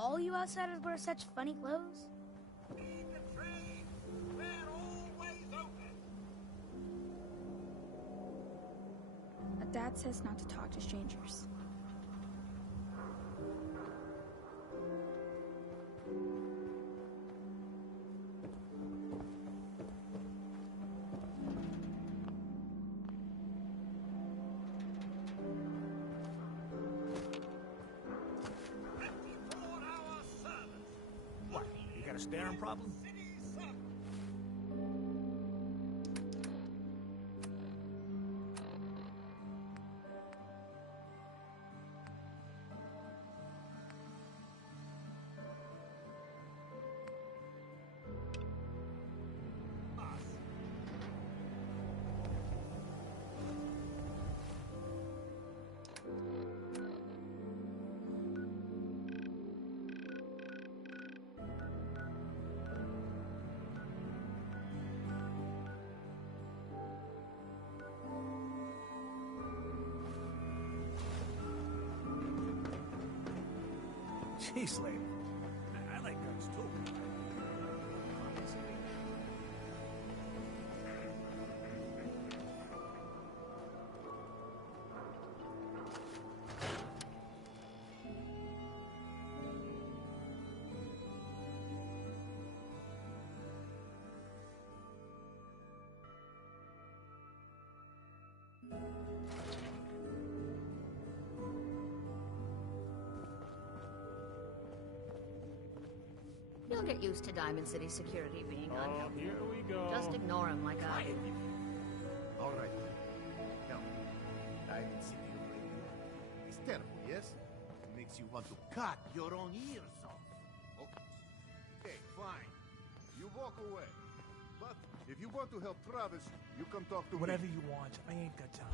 all you outsiders wear such funny clothes? Leave the train! We're always open! Dad says not to talk to strangers. What, you got a staring problem? Jeez, lady. I like guns too. You'll get used to Diamond City security being unhelpful. Here we go. Just ignore him like I... All right. Now, Diamond City Radio. It's terrible, yes? It makes you want to cut your own ears off. Okay, fine. You walk away. But if you want to help Travis, you come talk to Whatever me. you want, I ain't got time.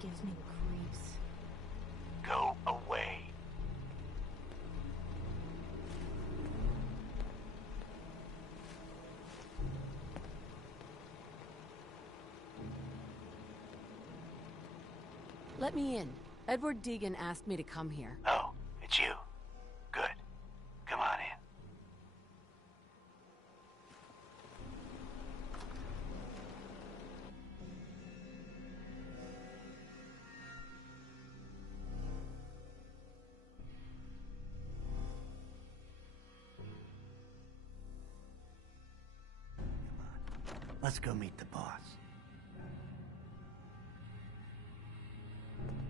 gives me the creeps. Go away. Let me in. Edward Deegan asked me to come here. Oh, it's you. Good. Come on in. Let's go meet the boss.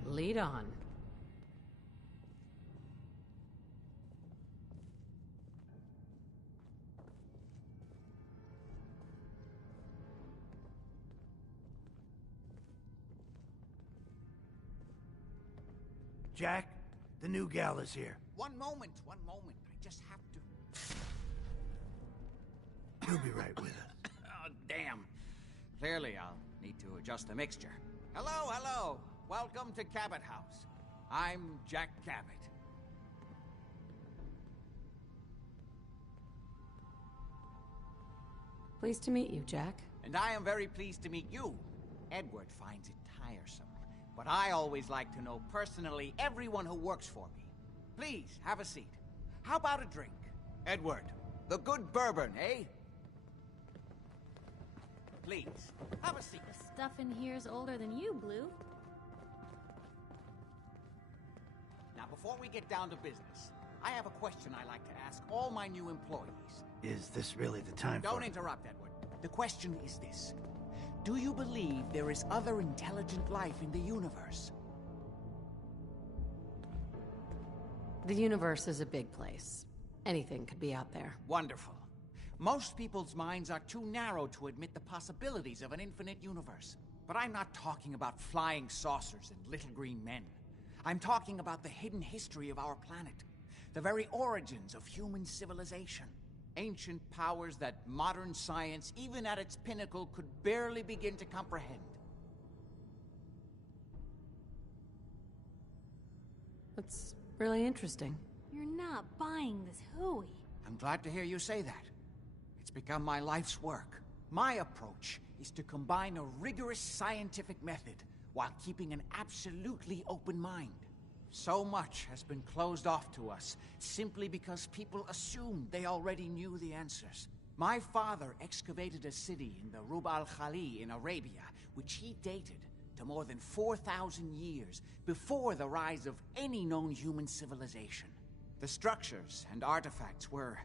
Lead on. Jack, the new gal is here. One moment. I just have to... You'll be right with us. Oh, damn. Clearly, I'll need to adjust the mixture. Hello. Welcome to Cabot House. I'm Jack Cabot. Pleased to meet you, Jack. And I am very pleased to meet you. Edward finds it tiresome, but I always like to know personally everyone who works for me. Please, have a seat. How about a drink? Edward, the good bourbon, eh? Please, have a seat. The stuff in here's older than you, Blue. Now, before we get down to business, I have a question I like to ask all my new employees. Is this really the time Don't for... interrupt, Edward. The question is this. Do you believe there is other intelligent life in the universe? The universe is a big place. Anything could be out there. Wonderful. Most people's minds are too narrow to admit the possibilities of an infinite universe. But I'm not talking about flying saucers and little green men. I'm talking about the hidden history of our planet. The very origins of human civilization. Ancient powers that modern science, even at its pinnacle, could barely begin to comprehend. That's really interesting. You're not buying this hooey. I'm glad to hear you say that. It's become my life's work. My approach is to combine a rigorous scientific method while keeping an absolutely open mind. So much has been closed off to us simply because people assumed they already knew the answers. My father excavated a city in the Rub al-Khali in Arabia, which he dated to more than 4,000 years before the rise of any known human civilization. The structures and artifacts were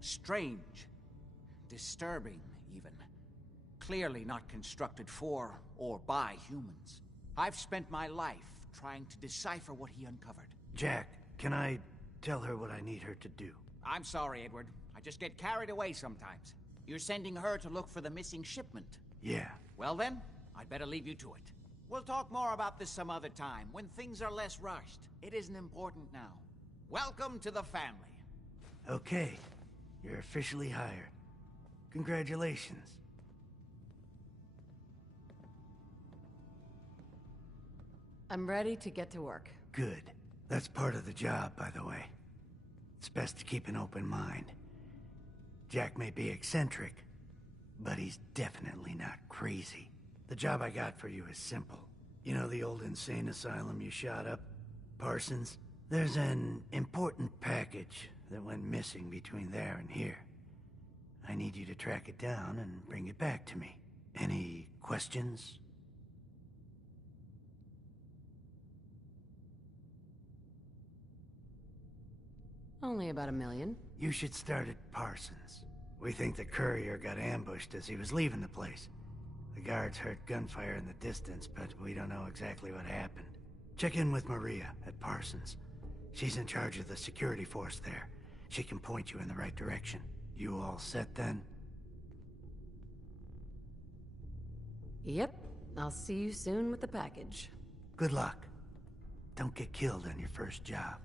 strange, disturbing even. Clearly not constructed for or by humans. I've spent my life trying to decipher what he uncovered. Jack, can I tell her what I need her to do? I'm sorry, Edward. I just get carried away sometimes. You're sending her to look for the missing shipment. Yeah. Well then, I'd better leave you to it. We'll talk more about this some other time, when things are less rushed. It isn't important now. Welcome to the family. Okay. You're officially hired. Congratulations. I'm ready to get to work. Good. That's part of the job, by the way. It's best to keep an open mind. Jack may be eccentric, but he's definitely not crazy. The job I got for you is simple. You know the old insane asylum you shot up? Parsons? There's an important package that went missing between there and here. I need you to track it down and bring it back to me. Any questions? Only about 1 million. You should start at Parsons. We think the courier got ambushed as he was leaving the place. The guards heard gunfire in the distance, but we don't know exactly what happened. Check in with Maria at Parsons. She's in charge of the security force there. She can point you in the right direction. You all set then? Yep. I'll see you soon with the package. Good luck. Don't get killed on your first job.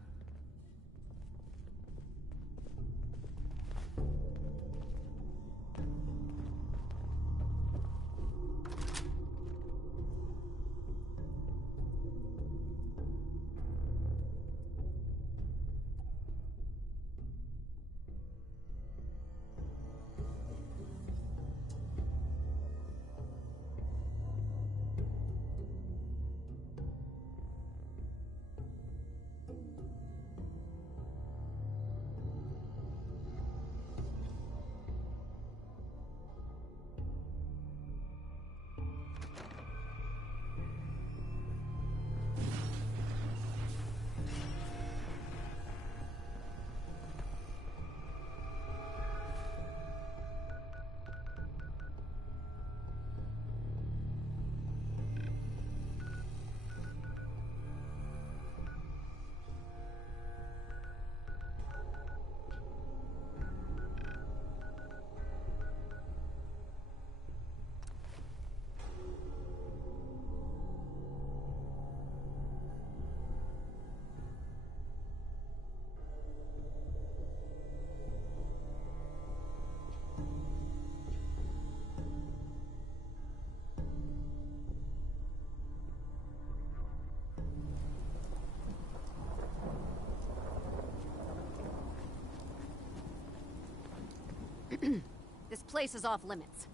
This place is off limits.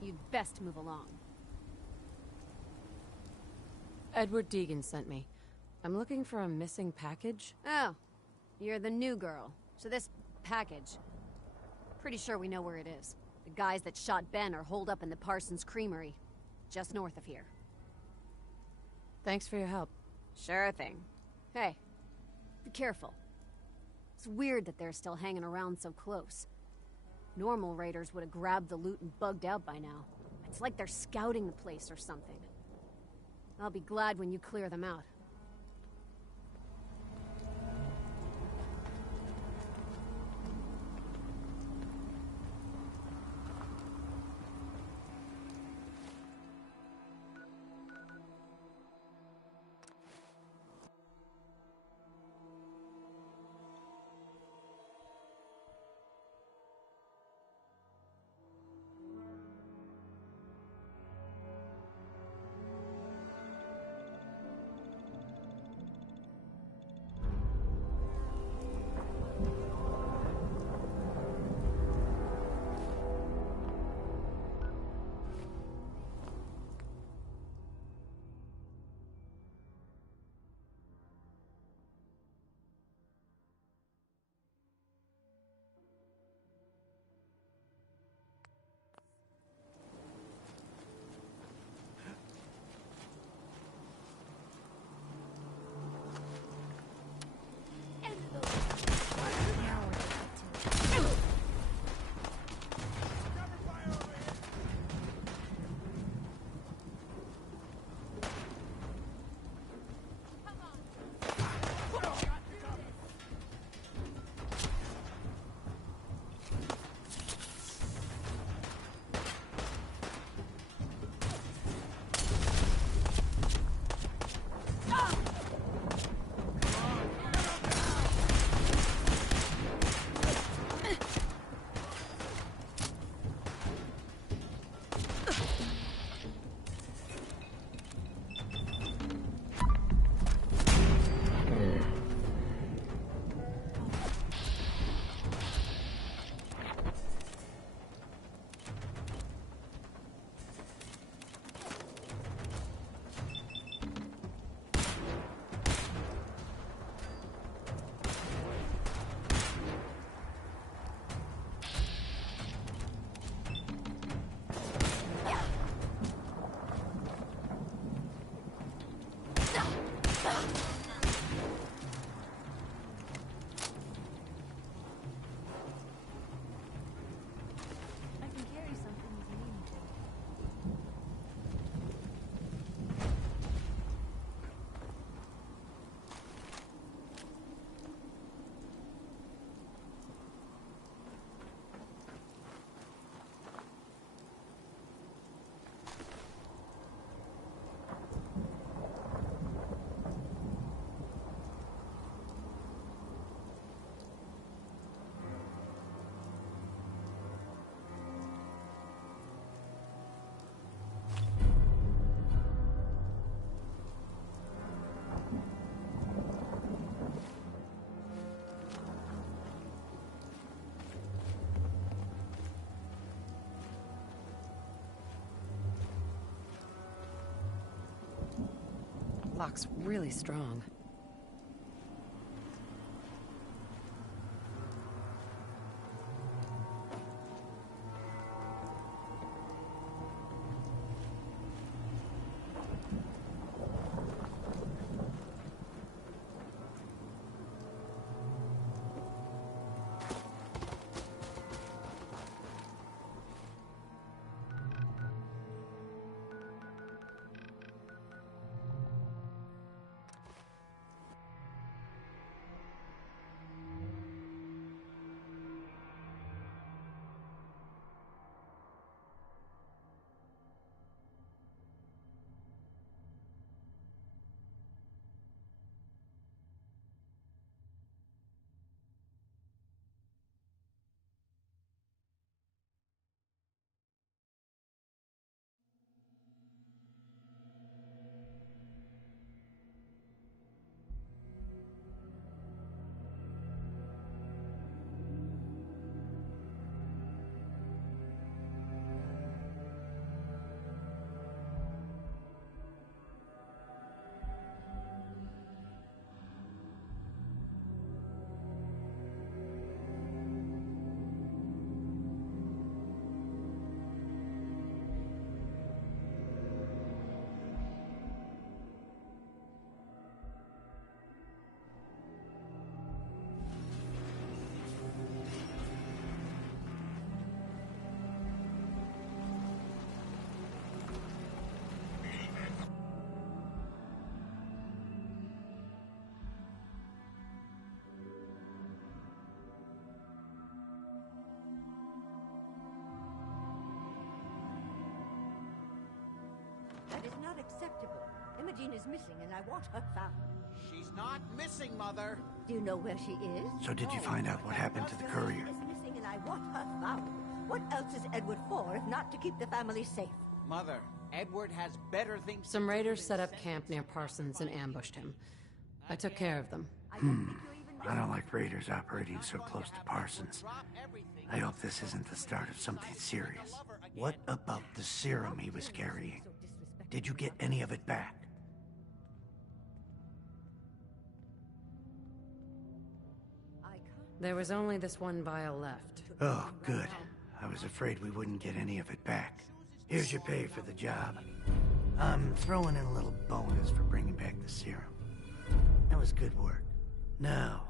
You'd best move along. Edward Deegan sent me. I'm looking for a missing package. Oh, you're the new girl. So this package... Pretty sure we know where it is. The guys that shot Ben are holed up in the Parsons Creamery, just north of here. Thanks for your help. Sure thing. Hey, be careful. It's weird that they're still hanging around so close. Normal raiders would have grabbed the loot and bugged out by now. It's like they're scouting the place or something. I'll be glad when you clear them out. Lock's really strong. unacceptable. Imogene is missing, and I want her found. She's not missing, Mother. Do you know where she is? So did you find out what happened to the courier? She is missing, and I want her found. What else is Edward for if not to keep the family safe? Mother, Edward has better things. Some raiders set up camp near Parsons and ambushed him. I took care of them. I don't like raiders operating so close to Parsons. I hope this isn't the start of something serious. What about the serum he was carrying? Did you get any of it back? There was only this one vial left. Oh, good. I was afraid we wouldn't get any of it back. Here's your pay for the job. I'm throwing in a little bonus for bringing back the serum. That was good work. Now,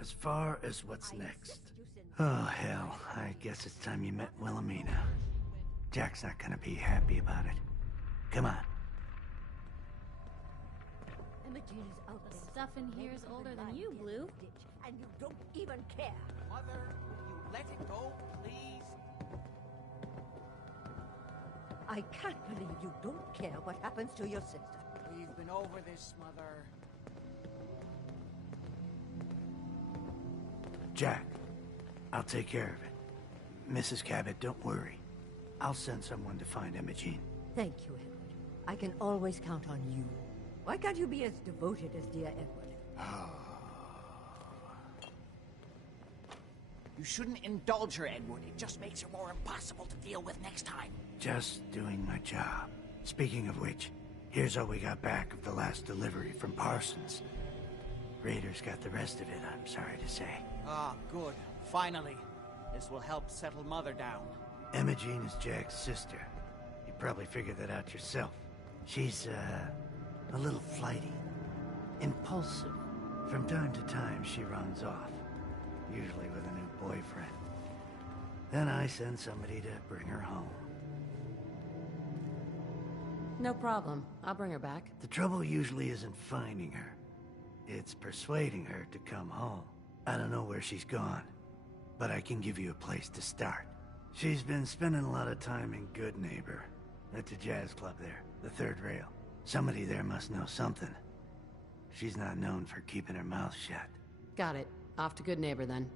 as far as what's next. Oh, hell. I guess it's time you met Wilhelmina. Jack's not gonna be happy about it. Come on. Imogene is out The there. stuff in here is older than you, Blue. And you don't even care. Mother, will you let it go, please? I can't believe you don't care what happens to your sister. We've been over this, Mother. Jack, I'll take care of it. Mrs. Cabot, don't worry. I'll send someone to find Imogene. Thank you, Edward. I can always count on you. Why can't you be as devoted as dear Edward? You shouldn't indulge her, Edward. It just makes her more impossible to deal with next time. Just doing my job. Speaking of which, here's all we got back of the last delivery from Parsons. Raiders got the rest of it, I'm sorry to say. Ah, good. Finally. This will help settle Mother down. Imogene is Jack's sister. You probably figured that out yourself. She's, a little flighty. Impulsive. From time to time, she runs off. Usually with a new boyfriend. Then I send somebody to bring her home. No problem. I'll bring her back. The trouble usually isn't finding her. It's persuading her to come home. I don't know where she's gone, but I can give you a place to start. She's been spending a lot of time in Good Neighbor, at the jazz club there, the third rail. Somebody there must know something. She's not known for keeping her mouth shut. Got it. Off to Good Neighbor, then.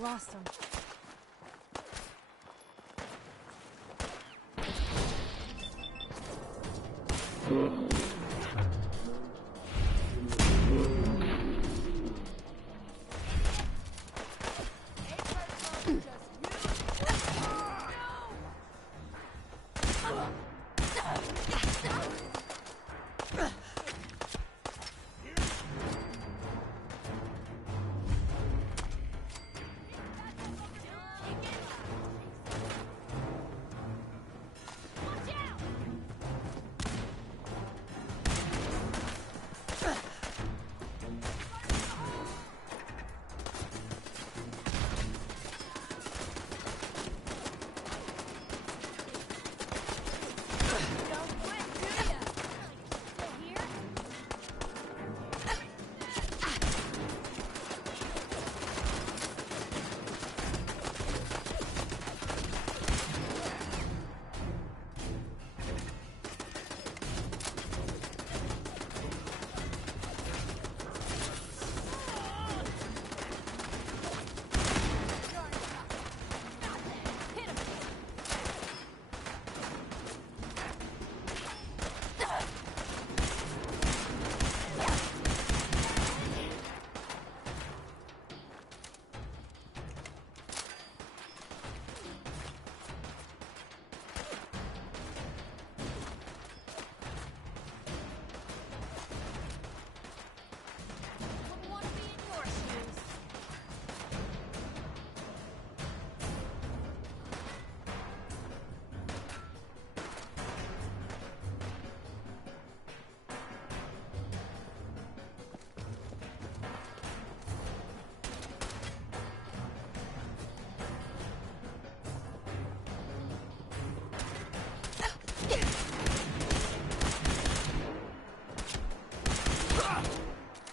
Lost him.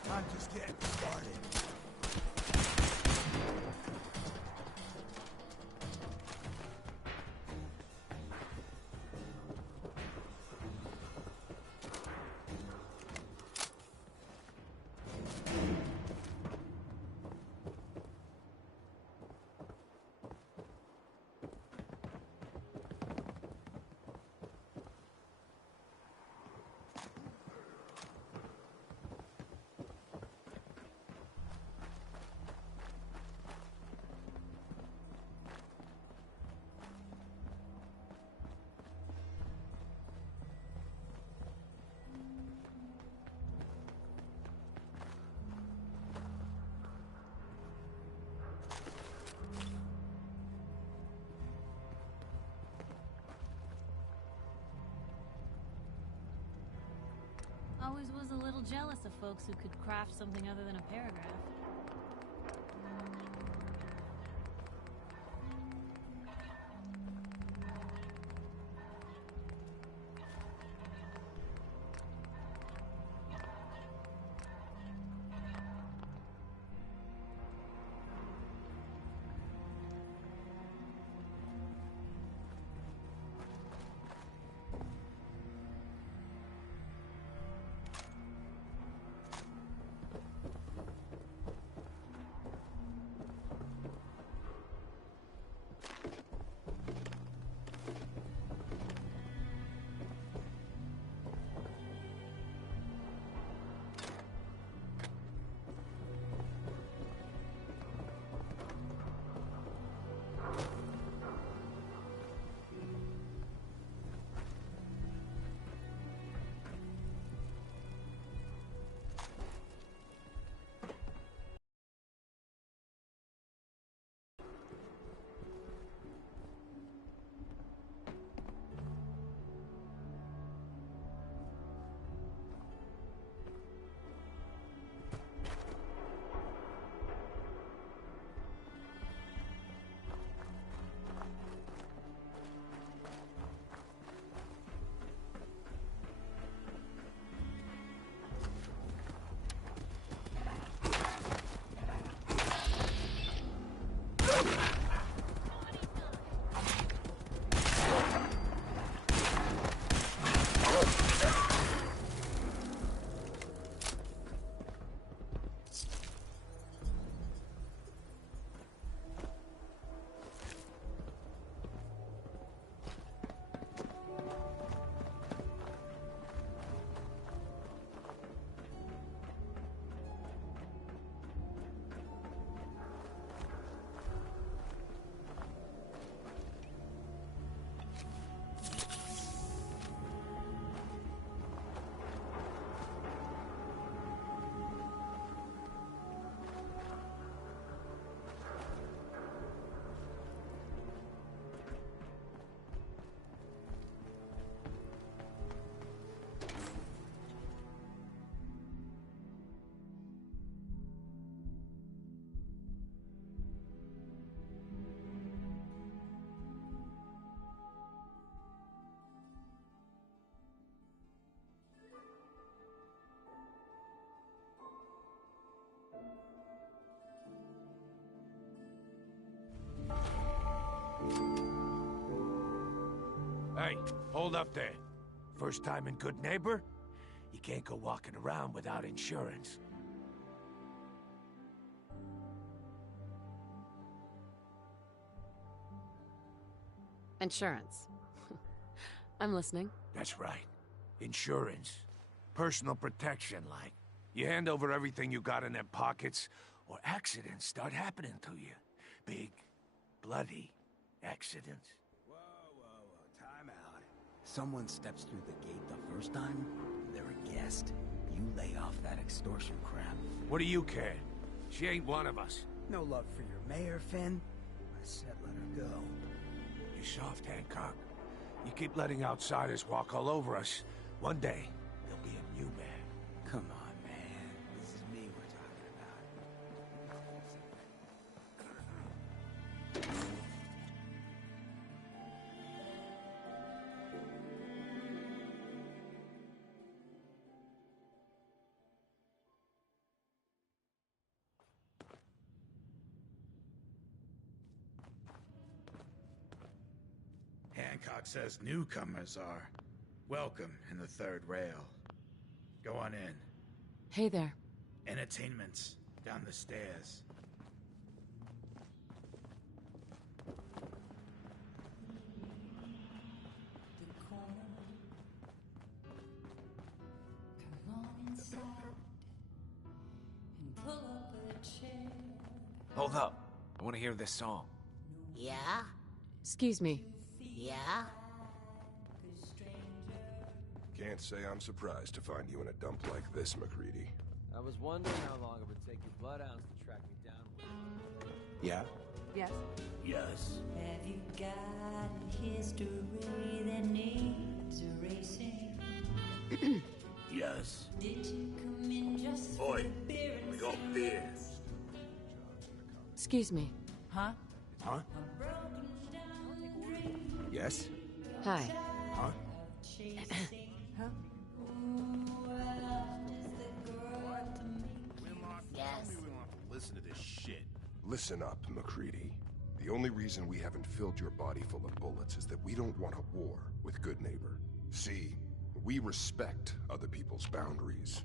I'm just getting started. Always was a little jealous of folks who could craft something other than a paragraph. Hold up there. First time in Good Neighbor? You can't go walking around without insurance. Insurance. I'm listening. That's right. Insurance. Personal protection, like. You hand over everything you got in them pockets, or accidents start happening to you. Big, bloody accidents. Whoa, time out. Someone steps through the gate the first time, they're a guest. You lay off that extortion crap. What do you care? She ain't one of us. No love for your mayor, Finn? I said let her go. You soft, Hancock. You keep letting outsiders walk all over us. One day, there'll be a new man. Come on, man. This is me we're talking about. Hancock says newcomers are welcome in the third rail. Go on in. Hey there. Entertainment's down the stairs. Hold up. I want to hear this song. Yeah? Excuse me. Yeah? Can't say I'm surprised to find you in a dump like this, MacReady. I was wondering how long it would take your bloodhounds to track me down. Yeah? Yes. Yes. Have you got a history that needs erasing? Yes. Did you come in just Oi, for the beer and we got cigarettes? beer. Excuse me. Huh? Huh? Yes? Hi. Huh? Huh? Yes. We don't have to listen to this shit. Listen up, MacReady. The only reason we haven't filled your body full of bullets is that we don't want a war with Good Neighbor. See, we respect other people's boundaries.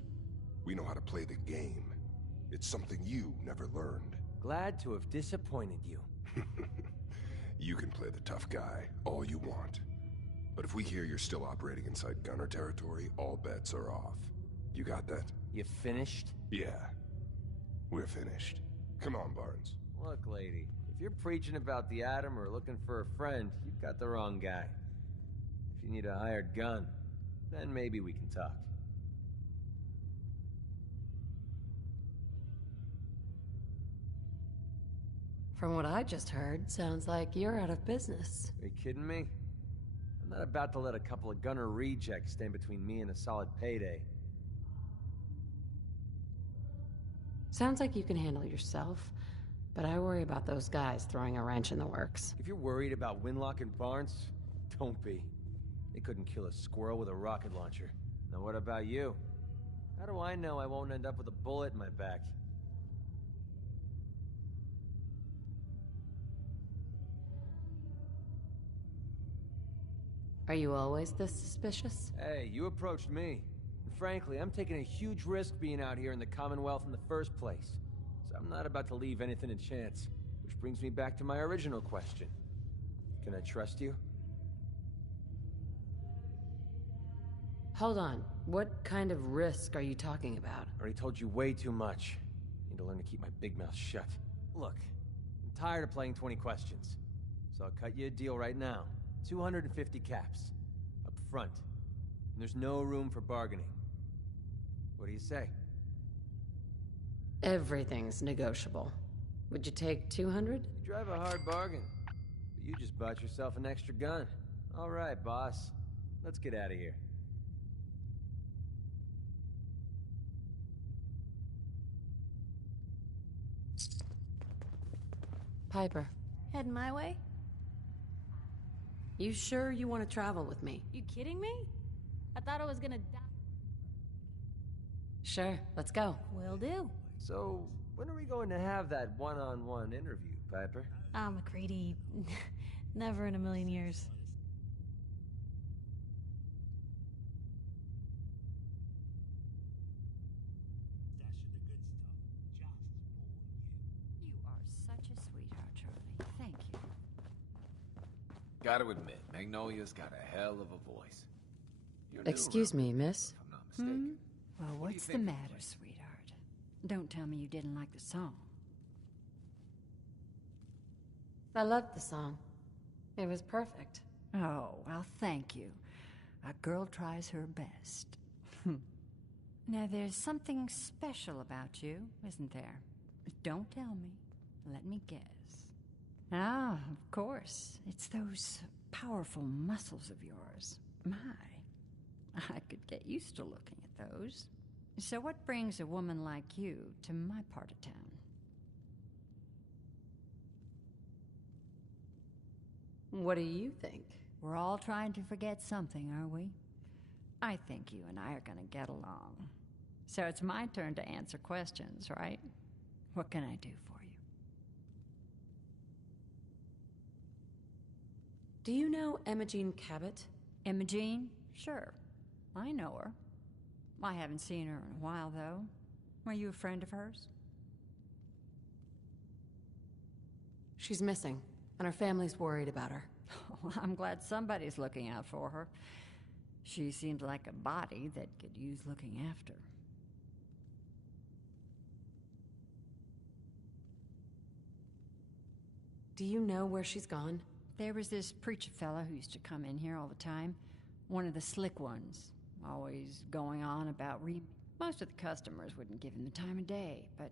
We know how to play the game. It's something you never learned. Glad to have disappointed you. You can play the tough guy all you want. But if we hear you're still operating inside Gunner territory, all bets are off. You got that? You finished? Yeah. We're finished. Come on, Barnes. Look, lady, if you're preaching about the Atom or looking for a friend, you've got the wrong guy. If you need a hired gun, then maybe we can talk. From what I just heard, sounds like you're out of business. Are you kidding me? I'm not about to let a couple of Gunner rejects stand between me and a solid payday. Sounds like you can handle yourself, but I worry about those guys throwing a wrench in the works. If you're worried about Winlock and Barnes, don't be. They couldn't kill a squirrel with a rocket launcher. Now what about you? How do I know I won't end up with a bullet in my back? Are you always this suspicious? Hey, you approached me. And frankly, I'm taking a huge risk being out here in the Commonwealth in the first place. So I'm not about to leave anything to chance. Which brings me back to my original question. Can I trust you? Hold on. What kind of risk are you talking about? I already told you way too much. Need to learn to keep my big mouth shut. Look, I'm tired of playing 20 questions. So I'll cut you a deal right now. 250 caps. Up front. And there's no room for bargaining. What do you say? Everything's negotiable. Would you take 200? You drive a hard bargain. But you just bought yourself an extra gun. All right, boss. Let's get out of here. Piper. Heading my way? You sure you want to travel with me? You kidding me? I thought I was gonna die. Sure, let's go. Will do. So, when are we going to have that one-on-one interview, Piper? Ah, MacReady. Never in a million years. such a sweetheart, Charlie. Thank you. Gotta admit, Magnolia's got a hell of a voice. You're new Excuse around me, miss? if I'm not mistaken. Well, What do you what's the think of matter, sweetheart? Don't tell me you didn't like the song. I loved the song. It was perfect. Oh, well, thank you. A girl tries her best. Now, there's something special about you, isn't there? Don't tell me. Let me guess. Ah, of course. It's those powerful muscles of yours. My, I could get used to looking at those. So what brings a woman like you to my part of town? What do you think? We're all trying to forget something, are we? I think you and I are gonna get along. So it's my turn to answer questions, right? What can I do for you? Do you know Imogene Cabot? Imogene? Sure. I know her. I haven't seen her in a while, though. Are you a friend of hers? She's missing, and her family's worried about her. Well, I'm glad somebody's looking out for her. She seems like a body that could use looking after. Do you know where she's gone? There was this preacher fella who used to come in here all the time. One of the slick ones. Always going on about Most of the customers wouldn't give him the time of day, but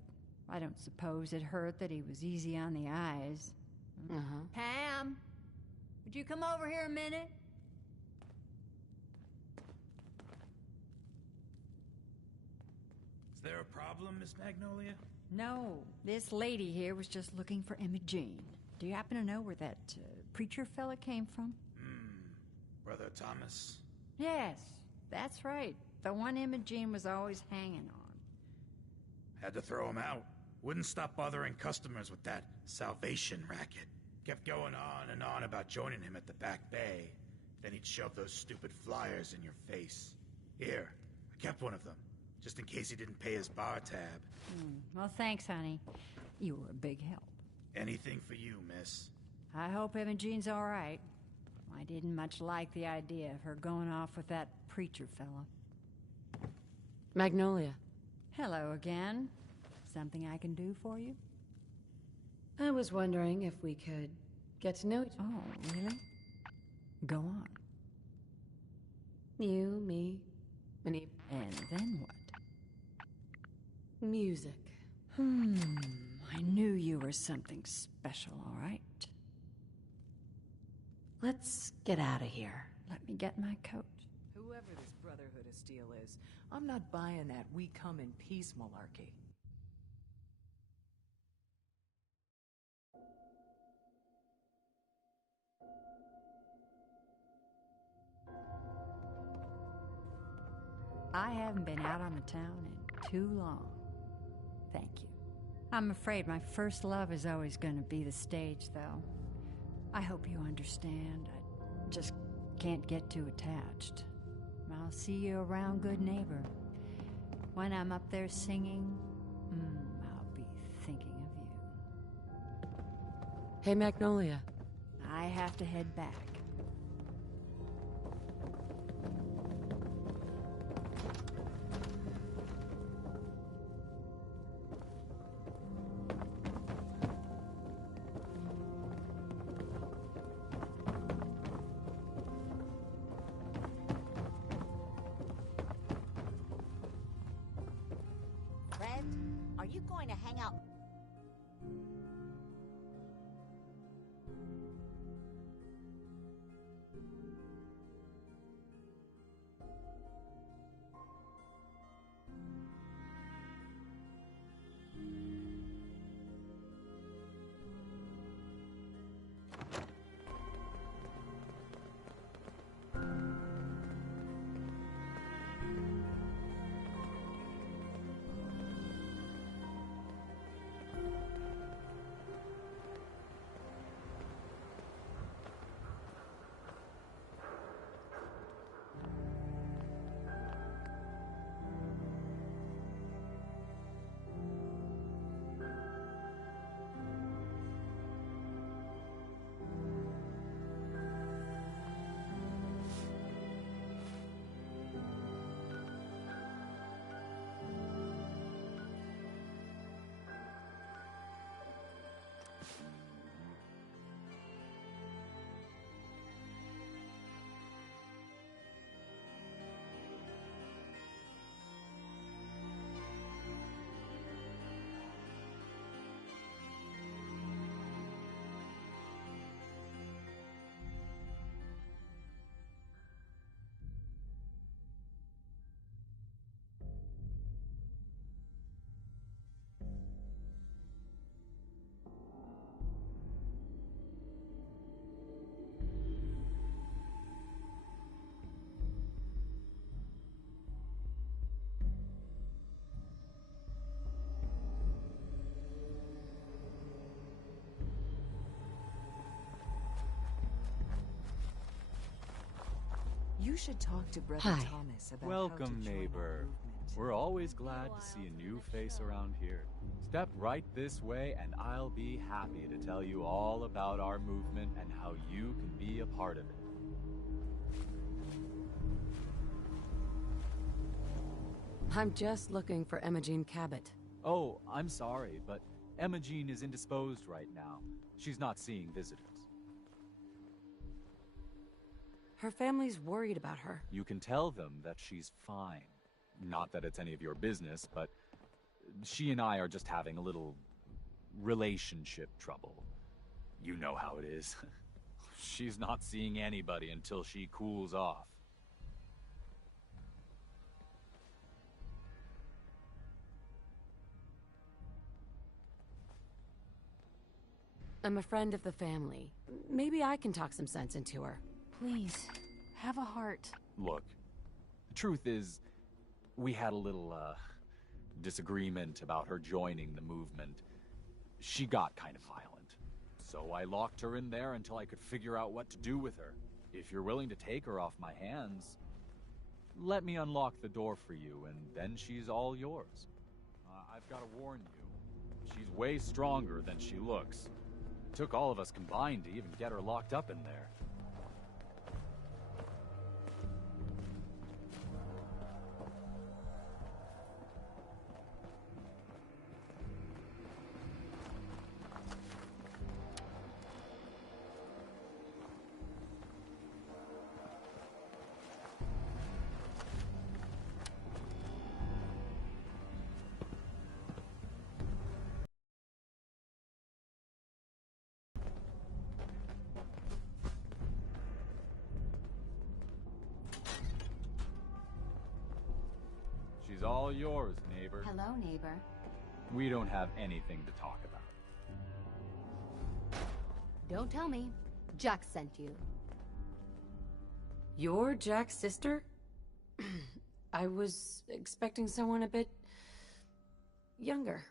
I don't suppose it hurt that he was easy on the eyes. Pam, would you come over here a minute? Is there a problem, Miss Magnolia? No, this lady here was just looking for Imogene. Do you happen to know where that preacher fella came from? Brother Thomas? Yes, that's right. The one Imogene was always hanging on. Had to throw him out. Wouldn't stop bothering customers with that salvation racket. Kept going on and on about joining him at the back bay. Then he'd shove those stupid flyers in your face. Here, I kept one of them, just in case he didn't pay his bar tab. Well, thanks, honey. You were a big help. Anything for you, miss. I hope Imogene's all right. I didn't much like the idea of her going off with that preacher fella. Magnolia. Hello again. Something I can do for you? I was wondering if we could get to know each other. Oh, really? Go on. You, me, and even... And then what? Music. I knew you were something special, all right? Let's get out of here. Let me get my coat. Whoever this Brotherhood of Steel is, I'm not buying that we come in peace malarkey. I haven't been out on the town in too long. Thank you. I'm afraid my first love is always going to be the stage, though. I hope you understand. I just can't get too attached. I'll see you around, good neighbor. When I'm up there singing, I'll be thinking of you. Hey, Magnolia. I have to head back. Fred, are you going to hang out? You should talk to Brother Hi. Thomas about Welcome, how to join our neighbor. movement. We're always glad to see a new face around here. Step right this way, and I'll be happy to tell you all about our movement and how you can be a part of it. I'm just looking for Emma Jean Cabot. Oh, I'm sorry, but Emma Jean is indisposed right now. She's not seeing visitors. Her family's worried about her. You can tell them that she's fine. Not that it's any of your business, but she and I are just having a little relationship trouble. You know how it is. She's not seeing anybody until she cools off. I'm a friend of the family. Maybe I can talk some sense into her. Please, have a heart. Look, the truth is, we had a little, disagreement about her joining the movement. She got kind of violent. So I locked her in there until I could figure out what to do with her. If you're willing to take her off my hands, let me unlock the door for you, and then she's all yours. I've got to warn you, she's way stronger than she looks. It took all of us combined to even get her locked up in there. She's all yours, neighbor. Hello, neighbor. We don't have anything to talk about. Don't tell me. Jack sent you. You're Jack's sister? I was expecting someone a bit younger.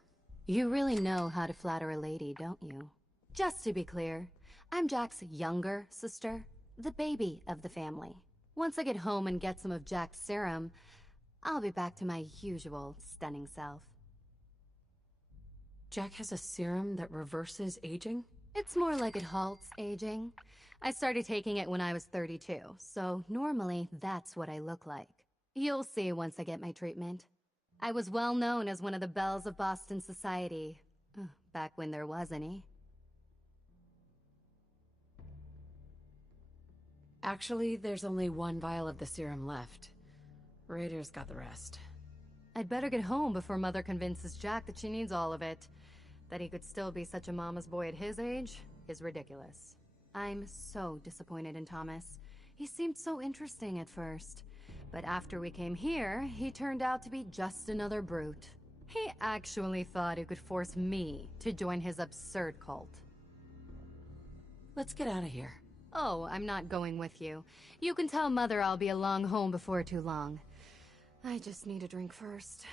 You really know how to flatter a lady, don't you? Just to be clear, I'm Jack's younger sister, the baby of the family. Once I get home and get some of Jack's serum, I'll be back to my usual stunning self. Jack has a serum that reverses aging? It's more like it halts aging. I started taking it when I was 32, so normally that's what I look like. You'll see once I get my treatment. I was well known as one of the belles of Boston society, back when there was any. Actually, there's only one vial of the serum left. Raiders got the rest. I'd better get home before Mother convinces Jack that she needs all of it. That he could still be such a mama's boy at his age is ridiculous. I'm so disappointed in Thomas. He seemed so interesting at first. But after we came here, he turned out to be just another brute. He actually thought he could force me to join his absurd cult. Let's get out of here. Oh, I'm not going with you. You can tell Mother I'll be along home before too long. I just need a drink first.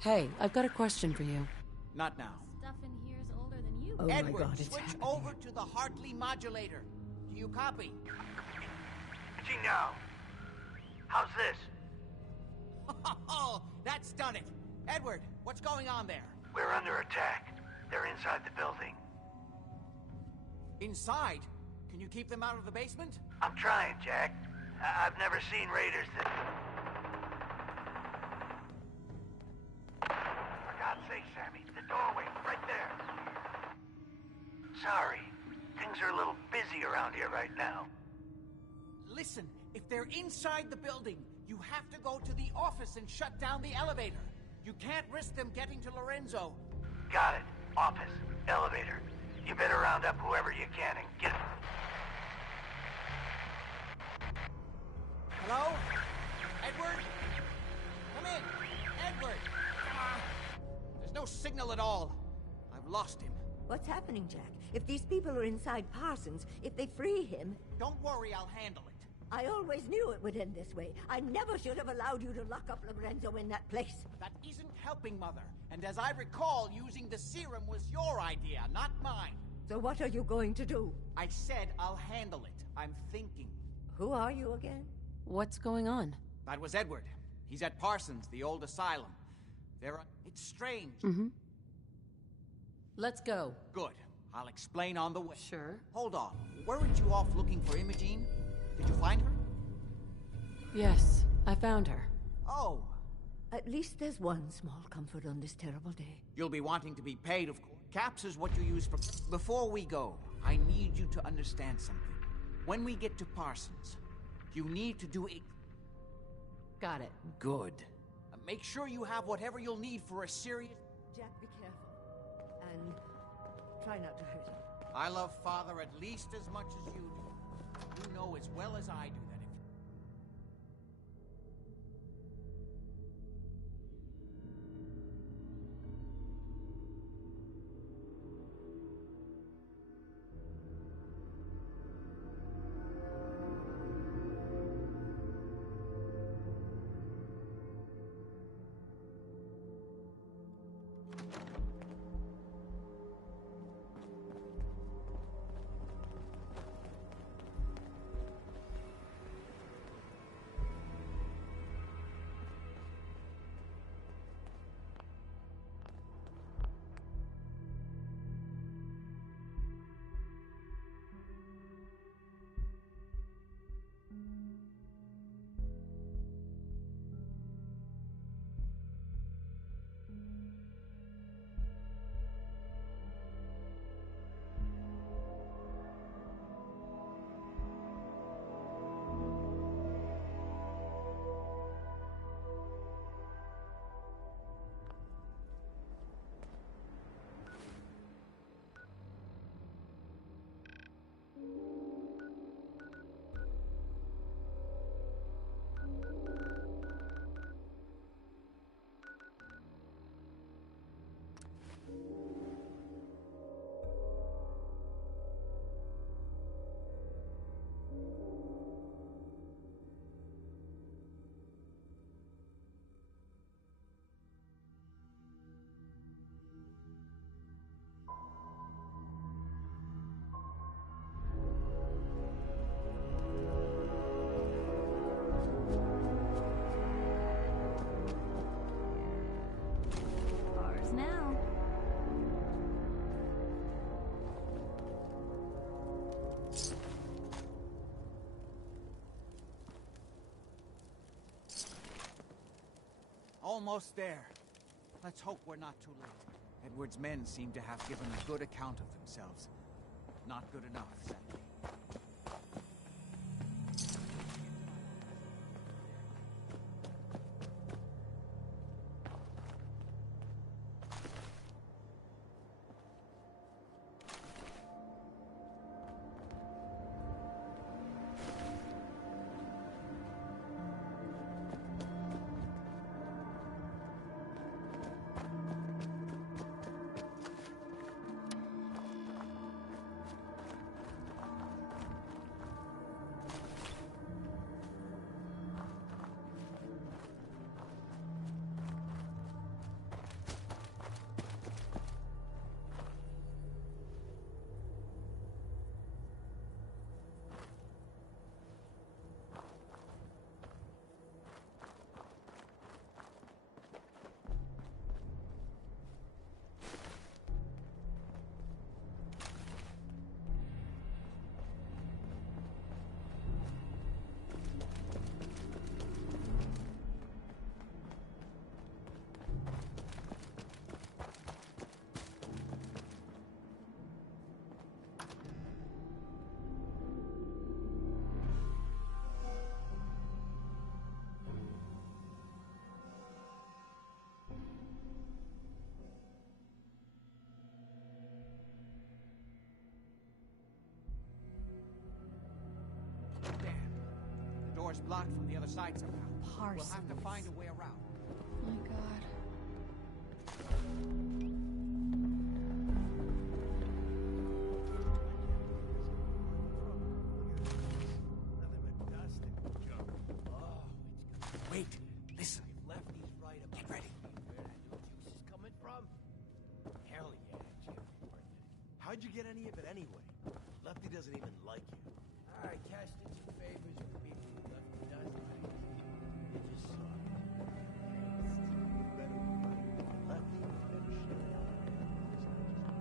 Hey, I've got a question for you. Not now. Stuff in here's older than you. Oh my Edward, God, it's switch happening. over to the Hartley modulator. Do you copy? Gino, how's this? Oh, that's done it. Edward, what's going on there? We're under attack. They're inside the building. Inside? Can you keep them out of the basement? I'm trying, Jack. I've never seen raiders that... For God's sake, Sammy, the doorway, right there. Sorry, things are a little busy around here right now. Listen, if they're inside the building, you have to go to the office and shut down the elevator. You can't risk them getting to Lorenzo. Got it. Office, elevator. You better round up whoever you can and get... Hello? Edward? Come in. Edward! There's no signal at all. I've lost him. What's happening, Jack? If these people are inside Parsons, if they free him... Don't worry, I'll handle it. I always knew it would end this way. I never should have allowed you to lock up Lorenzo in that place. That isn't helping, Mother. And as I recall, using the serum was your idea, not mine. So what are you going to do? I said I'll handle it. I'm thinking. Who are you again? What's going on? That was Edward. He's at Parsons, the old asylum. It's strange. Mm-hmm. Let's go. Good. I'll explain on the way. Sure. Hold on. Weren't you off looking for Imogene? Did you find her? Yes, I found her. Oh. At least there's one small comfort on this terrible day. You'll be wanting to be paid, of course. Caps is what you use for... Before we go, I need you to understand something. When we get to Parsons, you need to do it... Got it. Good. Make sure you have whatever you'll need for a serious... Jack, be careful. And try not to hurt him. I love Father at least as much as you do. You know as well as I do that if... Now. Almost there. Let's hope we're not too late. Edward's men seem to have given a good account of themselves. Not good enough, sadly. blocked from the other side somehow. Parsons. We'll have to find a way around. Oh my god. Wait, listen. Lefty's right about Get ready. where that new juice is coming from. Hell yeah, Jim. How'd you get any of it anyway? Lefty doesn't even like you. I cashed in some favors with people who Lefty does like. They just suck.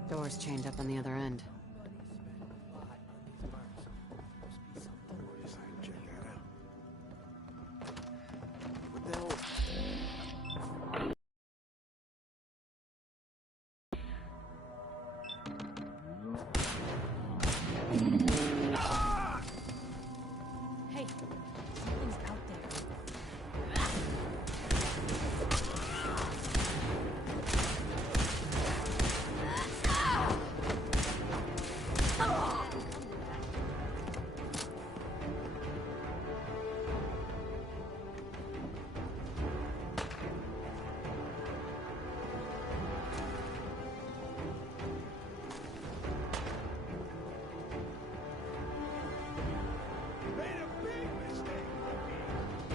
Door's chained up on the other end. What the hell? Hey, something's out there. Made a big mistake.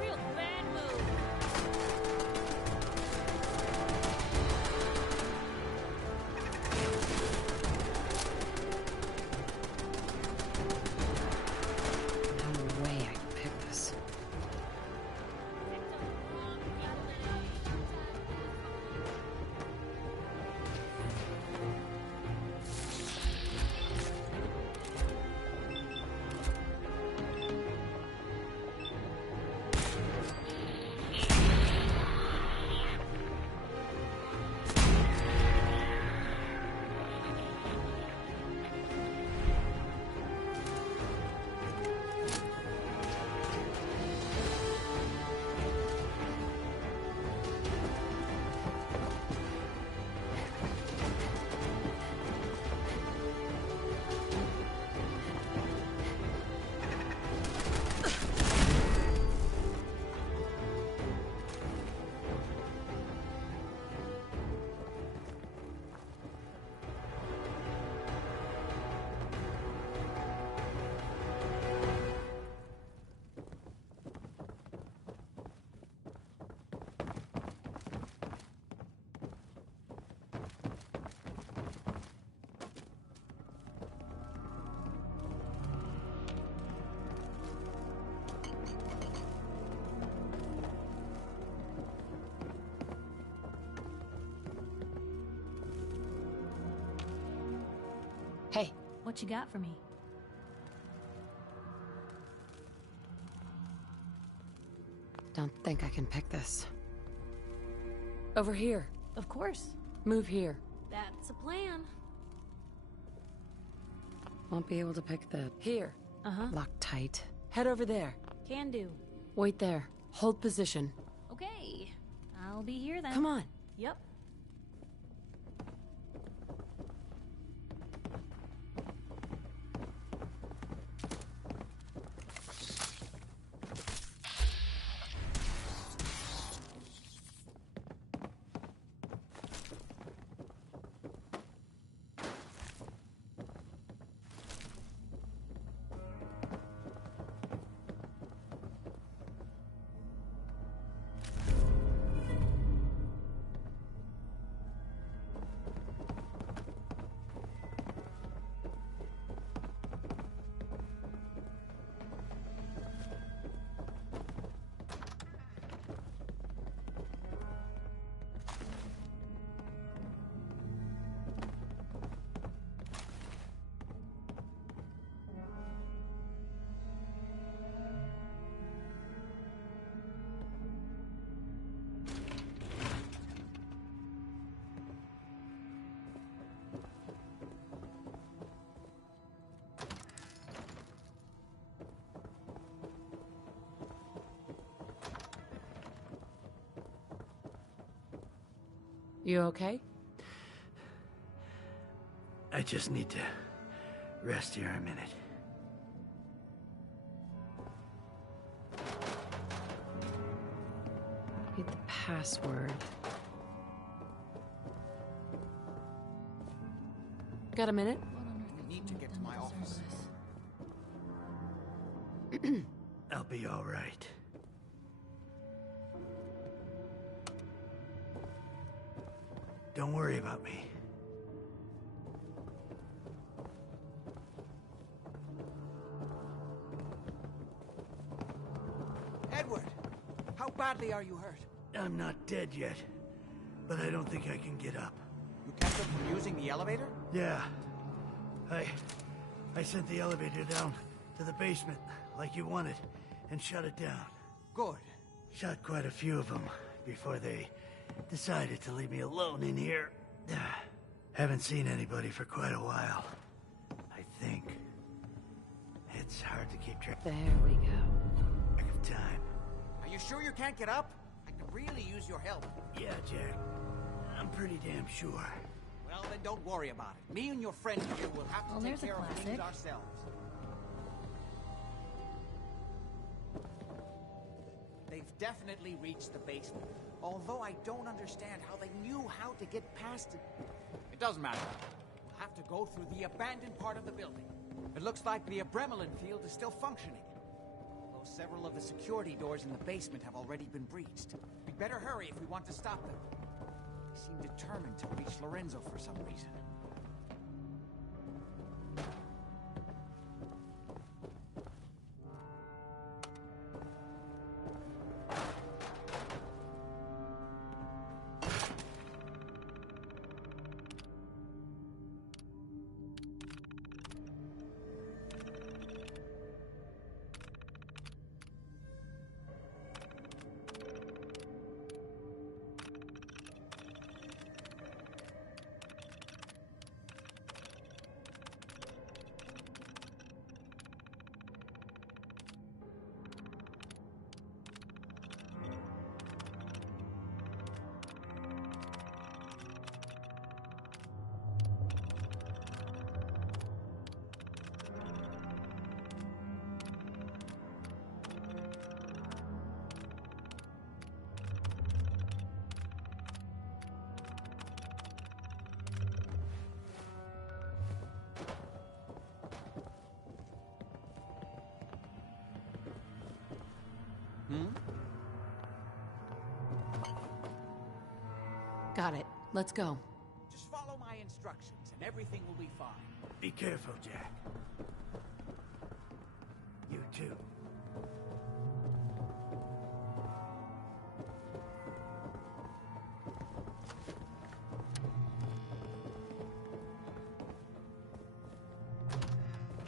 Real bad move. No way I can pick this. Hey, What you got for me? don't think I can pick this. Over here. Of course. Move here. That's a plan. Won't be able to pick the... Here. Uh-huh. Lock tight. Head over there. Can do. Wait there. Hold position. Okay. I'll be here then. Come on. Yep. You okay? I just need to rest here a minute. Need the password. Got a minute? We need to get to my office. I'll be all right. Don't worry about me. Edward, how badly are you hurt? I'm not dead yet, but I don't think I can get up. You kept them from using the elevator? Yeah. I sent the elevator down to the basement, like you wanted, and shut it down. Good. Shot quite a few of them before they decided to leave me alone in here. Haven't seen anybody for quite a while, I think. It's hard to keep track There we go. of time. Are you sure you can't get up? I could really use your help. Yeah, Jack. I'm pretty damn sure. Well, then don't worry about it. Me and your friend here will have to take care of things ourselves. They've definitely reached the basement. Although I don't understand how they knew how to get past it. It doesn't matter. We'll have to go through the abandoned part of the building. It looks like the Abremlin field is still functioning. Although several of the security doors in the basement have already been breached. We'd better hurry if we want to stop them. They seem determined to reach Lorenzo for some reason. Got it. Let's go. Just follow my instructions and everything will be fine. Be careful, Jack. You too.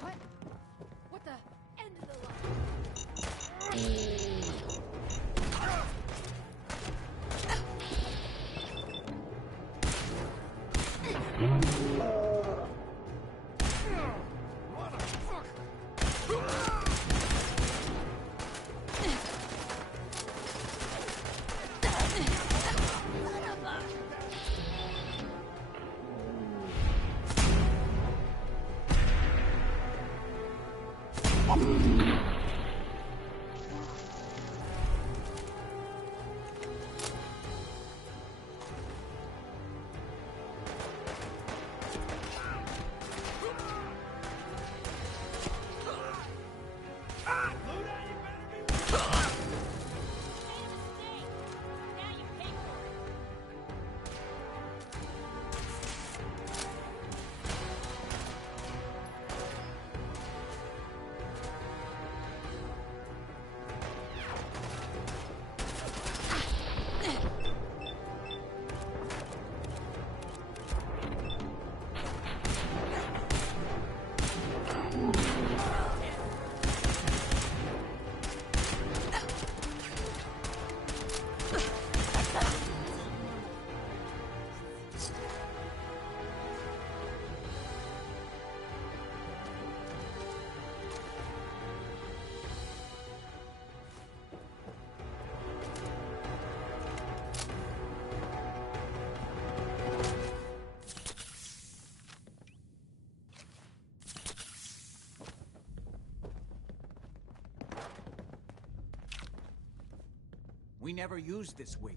What? What the end of the line? We never used this wing.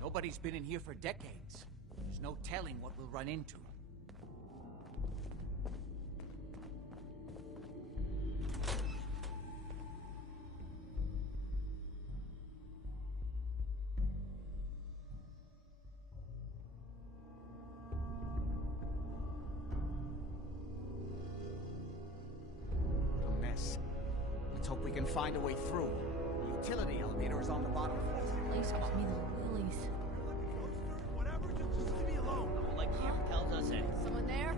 Nobody's been in here for decades. There's no telling what we'll run into. A mess. Let's hope we can find a way through. The utility elevator is on the bottom floor. Place gives me the willies. Whatever, just leave me alone. Like Cam tells us it. Someone there?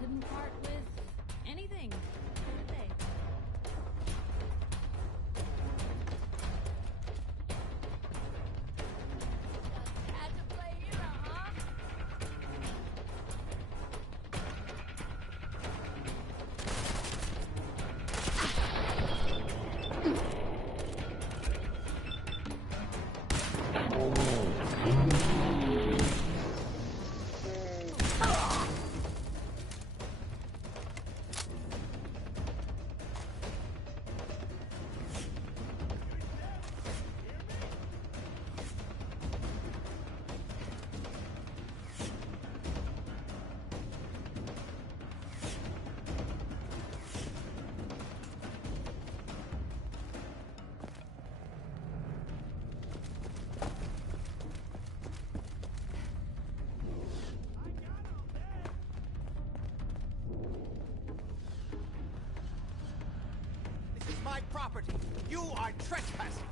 Couldn't part with anything, could they? Had to play hero, huh? This is my property. You are trespassing.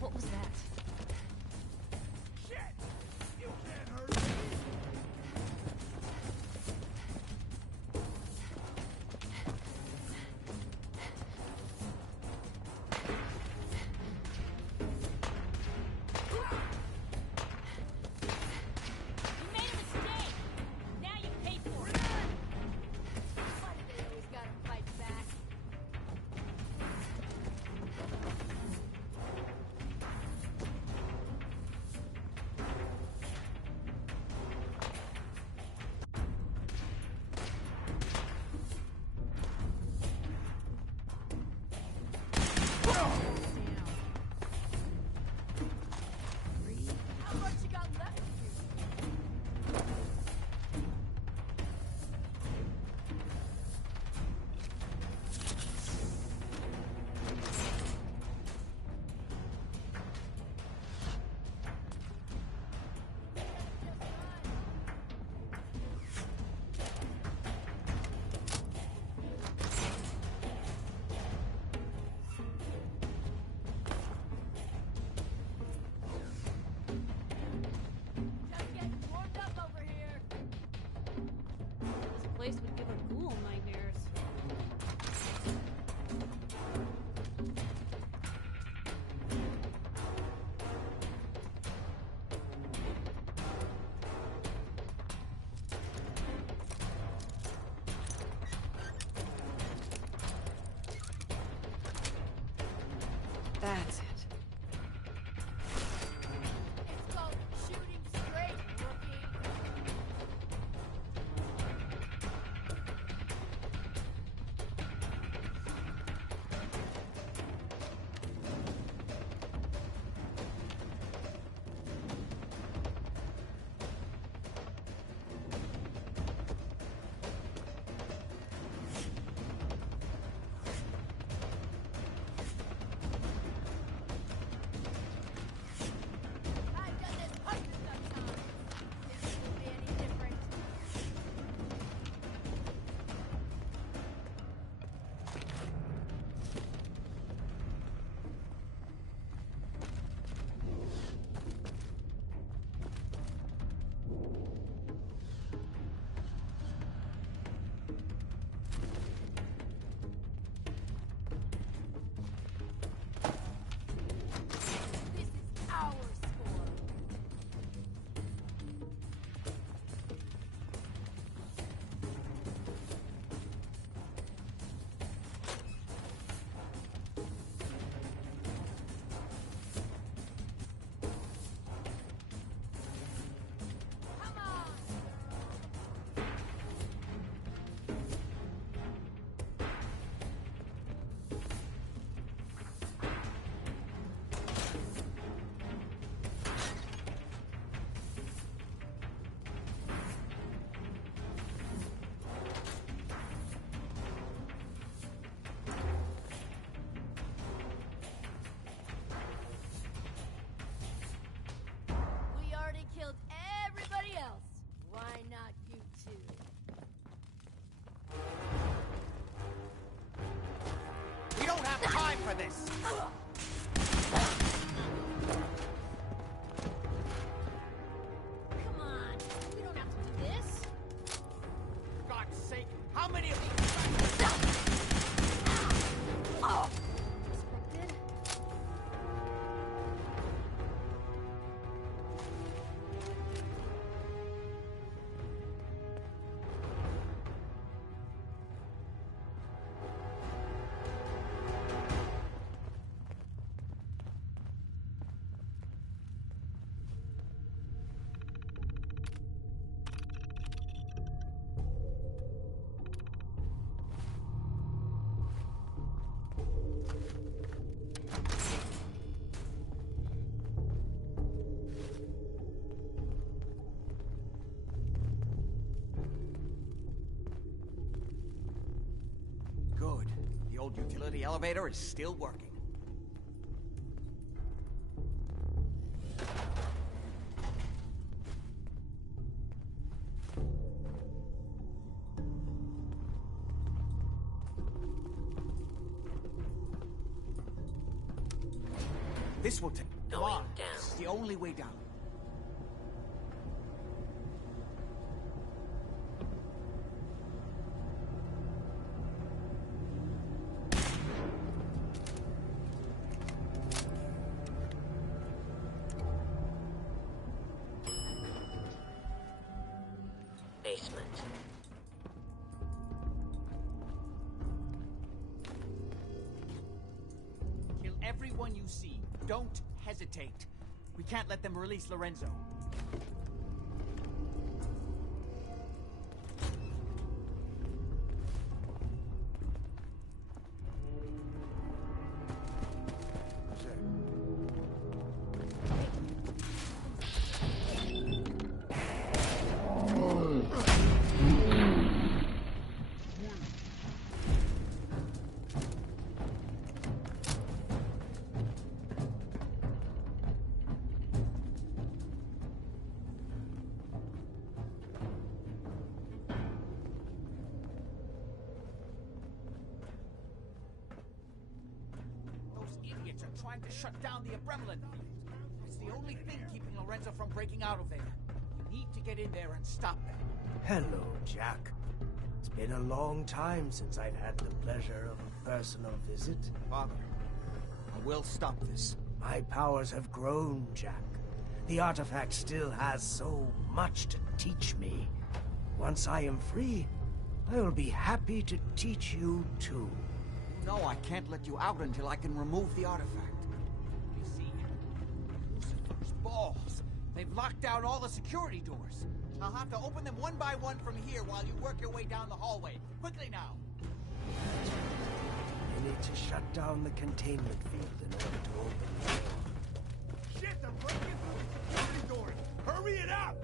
What was that? You can't hurt me. That's it. It's called shooting straight, rookie. I've done this hundreds of times. This won't be any different. This is our score. Come on. We already killed everybody else. Why not you two? We don't have time for this! Come on. We don't have to do this. For God's sake, how many of these... Expected? Good. The old utility elevator is still working. This will take... Come on. This is the only way down. Basement. Kill everyone you see. Don't hesitate. We can't let them release Lorenzo. Trying to shut down the Abremlin field. It's the only thing keeping Lorenzo from breaking out of there. You need to get in there and stop them. Hello, Jack. It's been a long time since I've had the pleasure of a personal visit. Father, I will stop this. My powers have grown, Jack. The artifact still has so much to teach me. Once I am free, I will be happy to teach you too. No, I can't let you out until I can remove the artifact. balls. They've locked down all the security doors. I'll have to open them one by one from here while you work your way down the hallway. Quickly now. You need to shut down the containment field in order to open the door. Shit, they're breaking through the security doors. Hurry it up!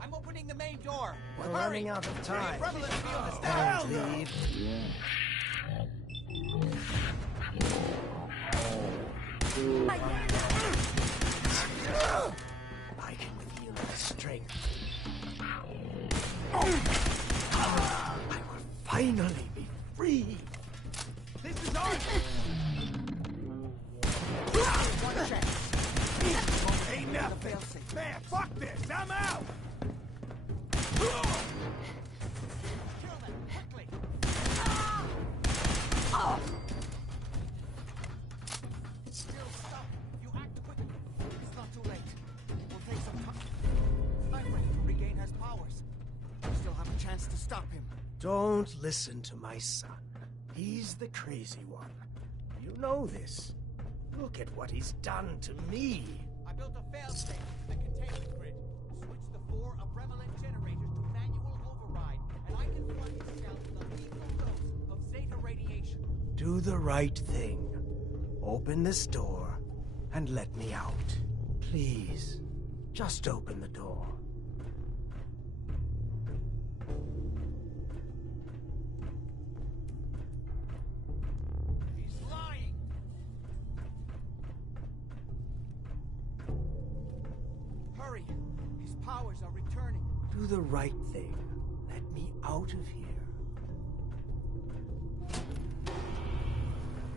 I'm opening the main door. We're Hurry! running out of time. Prevalent field is Don't down. leave. I can feel the strength. I will finally be free. This is ours! One chance. Ain't nothing. Man, fuck this. I'm out. Kill them, quickly! Still stop. You act quickly. It's not too late. It will take some time. Sniper to regain his powers. We still have a chance to stop him. Don't listen to my son. He's the crazy one. You know this. Look at what he's done to me. I built a failsafe in the containment grid. Switched the 4 Abremelin generators to manual override, and I can flood his cell with a lethal dose of Zeta radiation. Do the right thing. Open this door and let me out. Please, just open the door. He's lying! Hurry! His powers are returning. Do the right thing. Let me out of here.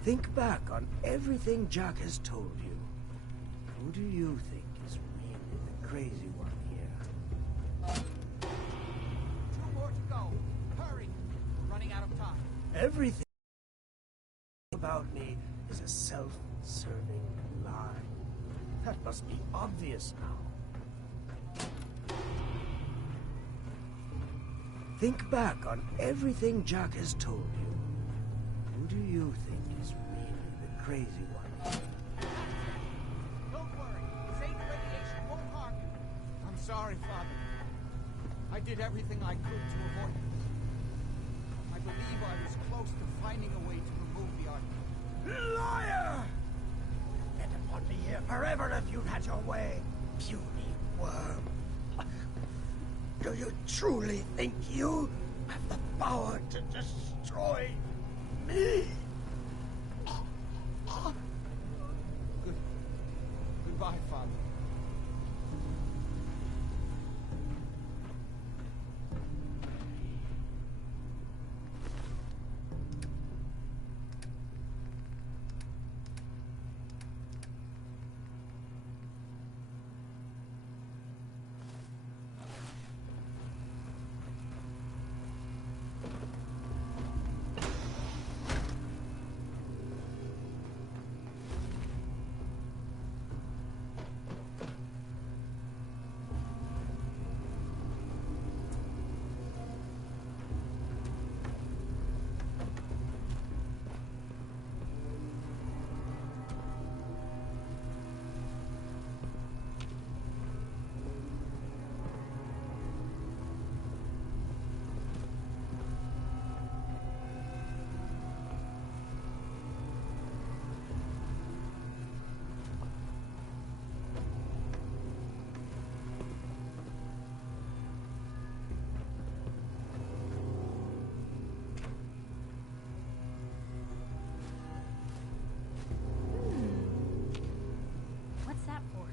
Think back on everything Jack has told you. Who do you think is really the crazy one here? 2 more to go. Hurry! We're running out of time. Everything about me is a self-serving lie. That must be obvious now. Think back on everything Jack has told you. Who do you think is really the crazy one? Don't worry. Zeta radiation won't harm you. I'm sorry, Father. I did everything I could to avoid it. I believe I was close to finding a way to remove the artifact. Liar! Get upon me here forever if you'd had your way, puny worm. Do you truly think you have the power to destroy me? Goodbye, Father. What's that for?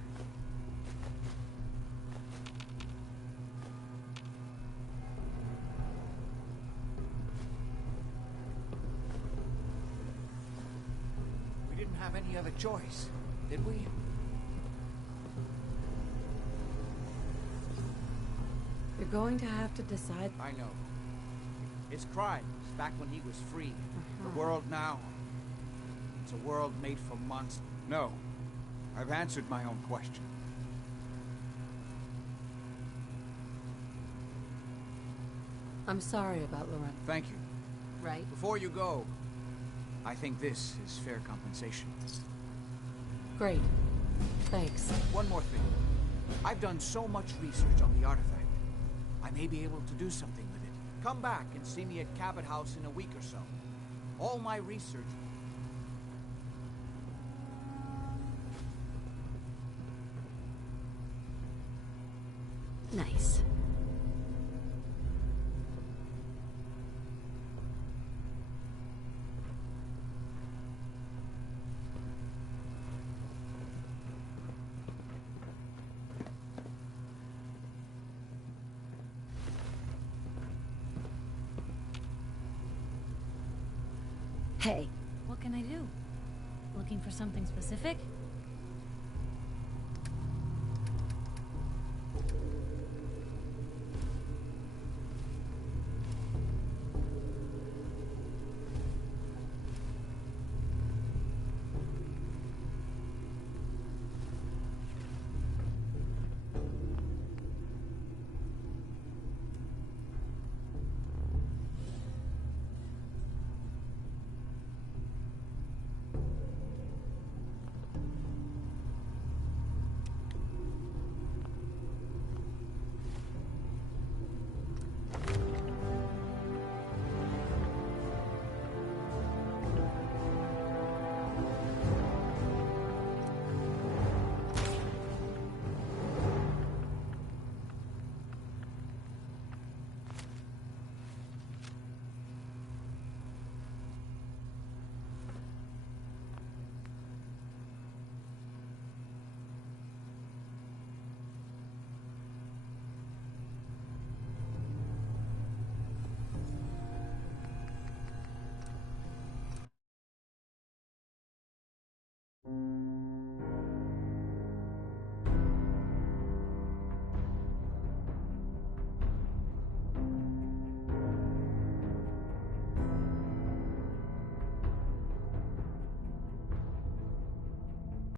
We didn't have any other choice, did we? You're going to have to decide. I know. His crimes back when he was free. The world now. It's a world made for monsters. No. I've answered my own question. I'm sorry about Laurent. Thank you. Right? Before you go, I think this is fair compensation. Great. Thanks. One more thing. I've done so much research on the artifact. I may be able to do something with it. Come back and see me at Cabot House in a week or so. All my research... Nice. Hey. What can I do? Looking for something specific?